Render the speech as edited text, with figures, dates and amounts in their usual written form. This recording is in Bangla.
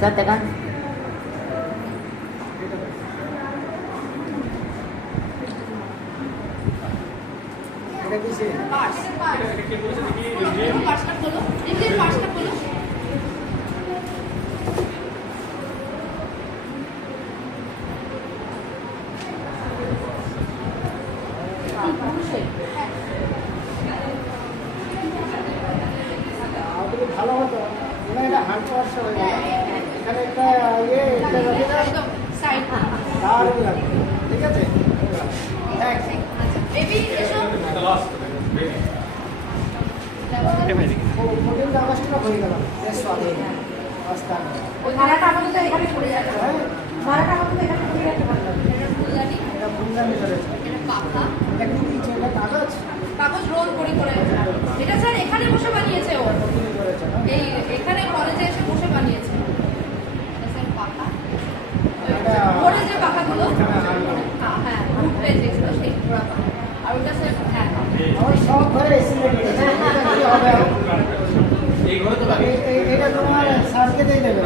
স্যার দেখান। ভালো হতো না, এটা হান্ড ওয়াশ হয়ে গেল। এখানে একটা ইয়ে একটা দারুণ লাগবে। ঠিক আছে, আগস্টটা হয়ে গেল। ভাড়াটা আমাদের তো এখানে পড়ে যাবে। ভাড়াটা আমাদের তো এখানে পড়ে যাবে। এটা ফুলদানি করেছে। এটা কি দিচ্ছে? এটা কাগজ কাগজ রোল করে করে। এটা স্যার এখানে বসে বানিয়েছে ও। করেছে না? এই এখানে কলেজে এসে বসে বানিয়েছে। এটা স্যার পাখা। ওরে যে পাখাগুলো হ্যাঁ উঠবে যেগুলো সেই পুরো পাখা। আর ওটা স্যার হ্যাঁ আমার সব ঘরে এসি লেগেছে। এটা কি হবে? এটা তোমার স্যারকে দিয়ে দেবে।